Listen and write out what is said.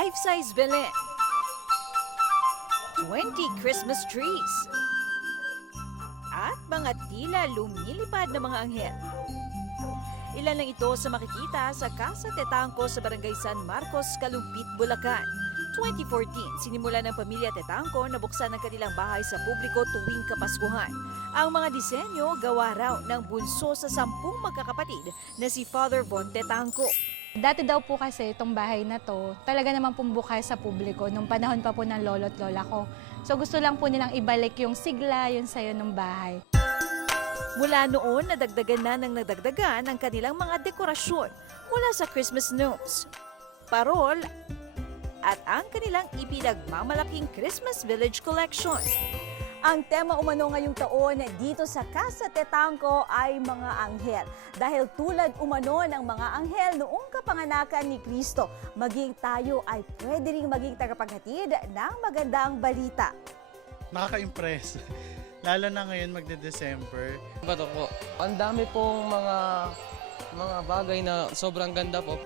life-size Belen, 20 Christmas trees, at mga tila lumilipad na mga anghel. Ilan lang ito sa makikita sa Casa Tetangco sa Barangay San Marcos, Calumpit, Bulacan. 2014, sinimula ng pamilya Tetangco na buksan ang kanilang bahay sa publiko tuwing Kapaskuhan. Ang mga disenyo gawa raw ng bunso sa 10 magkakapatid na si Father Von Tetangco. Dati daw po kasi itong bahay na to, talaga naman pong bukas sa publiko nung panahon pa po ng lolo't lola ko. So gusto lang po nilang ibalik yung sigla, yung sayo ng bahay. Mula noon, nadagdagan na ng nadagdagan ang kanilang mga dekorasyon mula sa Christmas notes, parol, at ang kanilang ipinagmamalaking Christmas Village Collection. Ang tema umano ngayong taon dito sa Casa Tetangco ay mga anghel. Dahil tulad umano ng mga anghel noong kapanganakan ni Kristo, maging tayo ay pwede ring maging tagapaghatid ng magandang balita. Nakaka-impress. Lalo na ngayon magde-December. Bato po. Ang dami pong mga bagay na sobrang ganda po.